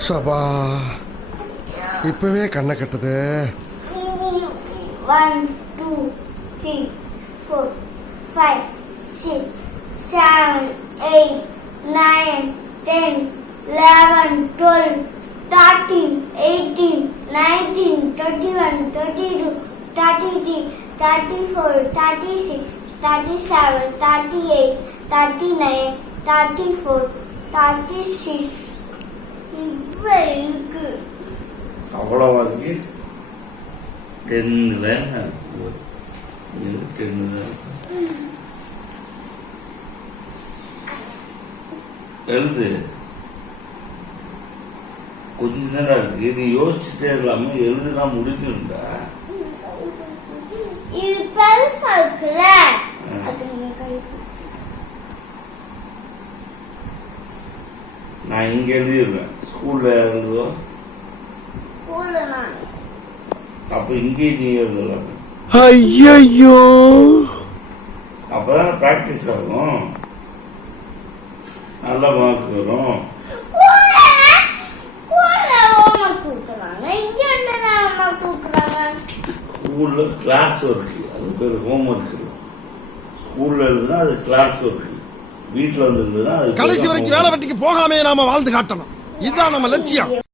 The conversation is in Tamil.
சபா இப்பவே கண்ணை கட்டுது one two three four five six seven eight nine ten eleven twelve thirteen eighteen nineteen twenty one twenty two thirty three thirty four thirty six thirty seven thirty eight thirty nine thirty four thirty six இருக்கு. அவ்வளோ இருக்கு. டென்னில் இது டென்னில் எழுது. கொஞ்ச நேரம் இருக்கு. நீ யோசிச்சுட்டே இல்லாம எழுதுனா முடிஞ்சிருந்தா? இது பெருசா இருக்குல்ல? நான் இங்க எழுதிடுவேன் ஸ்கூல்ல எழுதுவோ போல நான் அப்ப இங்கேயும் நீ எழுதலாம். ஐயோ அப்பதான் பிராக்டிஸ் ஆகும். நல்ல மார்க் வரும். ஸ்கூல்ல கிளாஸ் ஒர்க் அது பேர் ஹோம் ஒர்க் ஸ்கூல்ல எழுதுனா அது கிளாஸ் ஒர்க் வீட்டில் வந்து எழுதுனா அது கடைசி வரைக்கும் வேலை வெட்டிக்கு போகாமே நாம வாழ்ந்து காட்டணும். 你让那么人讲。